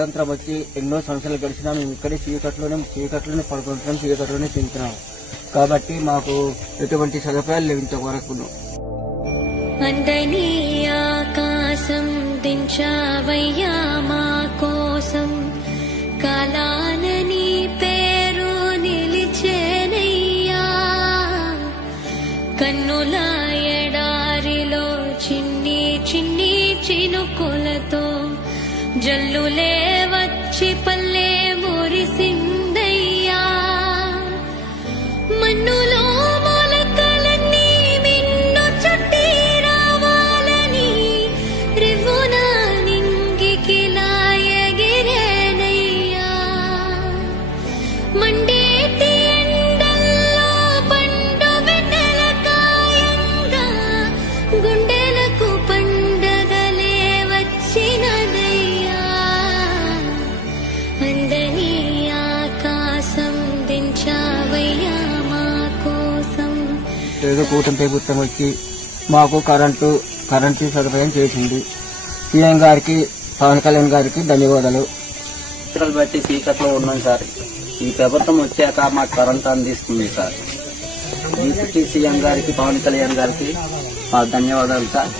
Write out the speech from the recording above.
స్వతంత్రం వచ్చి ఎన్నో సంవత్సరాలు గడిచినా మేము ఇక్కడే చీకట్లోనే పడుకుంటున్నాం, చీకట్లోనే తింటున్నాం. కాబట్టి మాకు ఎటువంటి సదుపాయాలు లేవు ఇంతవరకు. అందని ఆకాశం దించావయ్యా మా కోసం, కాలాన నీ పేరు నిలిచేనయ్యా. కన్నుల ఎడారిలో చిన్ని చిన్ని చినుకులతో జల్లులే వచ్చి పల్లె మురిసిందయ్యా. మన్నులో మొలకలన్నీ మిన్ను చుట్టి రావాలని రివ్వున నింగికిలా ఎగిరేనయ్యా. మండేటి ఎండల్లో పండు వెన్నెల కాయంగా గుండెలకు పండగలే వచ్చినదయ్యా. అందని ఆకాశం దించావయ్యా మా కోసం. ఏదో కూటమి ప్రభుత్వం వచ్చి మాకు కరెంటు సదుపాయం చేసింది. సీఎం గారికి, పవన్ కళ్యాణ్ గారికి ధన్యవాదాలు. చిత్రాలు బట్టి చీకట్లో ఉన్నాం సార్. ఈ ప్రభుత్వం వచ్చాక మాకు కరెంట్ అందిస్తుంది సార్. డిప్యూటీ సీఎం గారికి, పవన్ కళ్యాణ్ గారికి మాకు ధన్యవాదాలు సార్.